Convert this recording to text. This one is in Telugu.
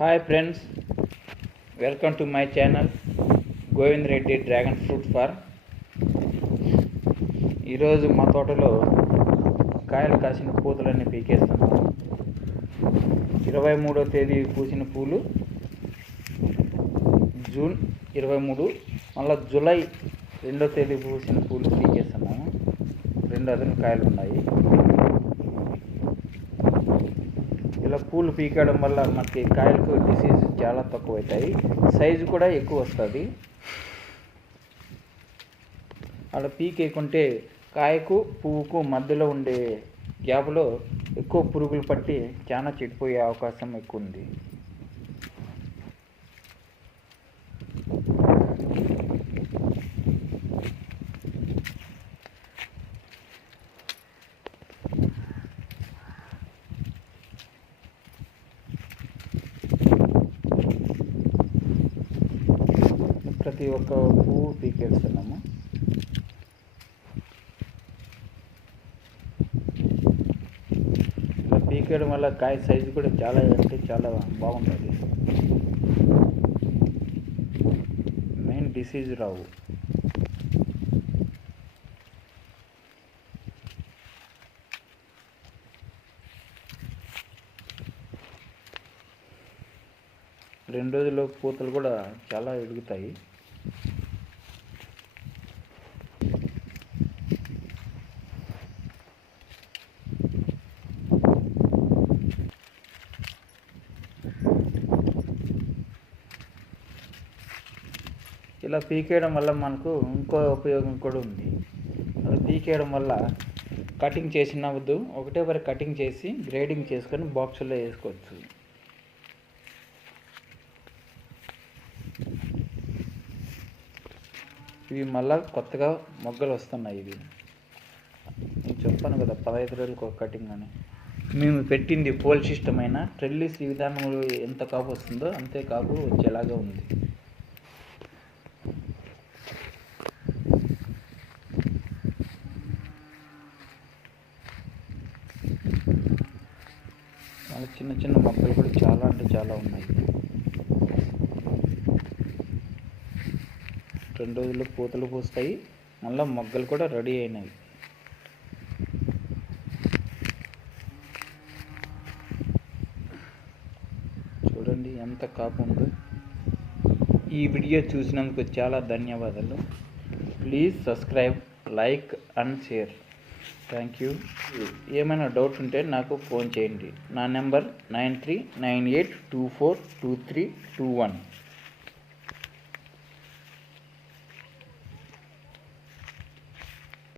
Hi friends, welcome to my channel Govind Reddy dragon fruit farm. ఈరోజు మా తోటలో కాయలు కాసిన పూతలన్నీ పీకేస్తున్నాము. 23వ తేదీ పూసిన పూలు జూన్ 23, మళ్ళీ జూలై 2వ తేదీ పూసిన పూలు పీకేస్తున్నాము. 2 అదనపు కాయలు ఉన్నాయి. ఇలా పూలు పీకడం వల్ల మనకి కాయలకు డిసీజ్ చాలా తక్కువ అవుతాయి, సైజు కూడా ఎక్కువ వస్తుంది. అలా పీకేకుంటే కాయకు పువ్వుకు మధ్యలో ఉండే గ్యాప్లో ఎక్కువ పురుగులు పట్టి చాలా చెడిపోయే అవకాశం ఎక్కువ ఉంది. ప్రతి ఒక్క పువ్వు పీకేస్తున్నాము. ఇలా పీకేయడం వల్ల కాయ సైజు కూడా చాలా చాలా బాగుంటుంది. మెయిన్ డిసీజ్ రావు. రెండు రోజుల్లో పూతలు కూడా చాలా ఎదుగుతాయి. ఇలా పీకేయడం వల్ల మనకు ఇంకో ఉపయోగం కూడా ఉంది. అలా పీకేయడం వల్ల కటింగ్ చేసినవద్దు, ఒకటే వరకు కటింగ్ చేసి గ్రేడింగ్ చేసుకొని బాక్సుల్లో వేసుకోవచ్చు. ఇవి మళ్ళీ కొత్తగా మొగ్గలు వస్తున్నాయి. ఇవి నేను చెప్పాను కదా 15 రోజులకు ఒక కటింగ్ అని. మేము పెట్టింది పోల్ సిస్టమ్ అయినా ట్రెల్లిస్ ఈ విధానంలో ఎంత కాపు వస్తుందో అంతే కాపు వచ్చేలాగా ఉంది. మళ్ళీ చిన్న చిన్న మొక్కలు కూడా చాలా అంటే చాలా ఉన్నాయి. 2 రోజుల్లో పూతలు పూస్తాయి, మళ్ళీ మొగ్గలు కూడా రెడీ అయినాయి. చూడండి ఎంత కాపు ఉందో. ఈ వీడియో చూసినందుకు చాలా ధన్యవాదాలు. Please subscribe, like and share. Thank you. ఏమైనా డౌట్ ఉంటే నాకు ఫోన్ చేయండి. నా నెంబర్ 9398242321.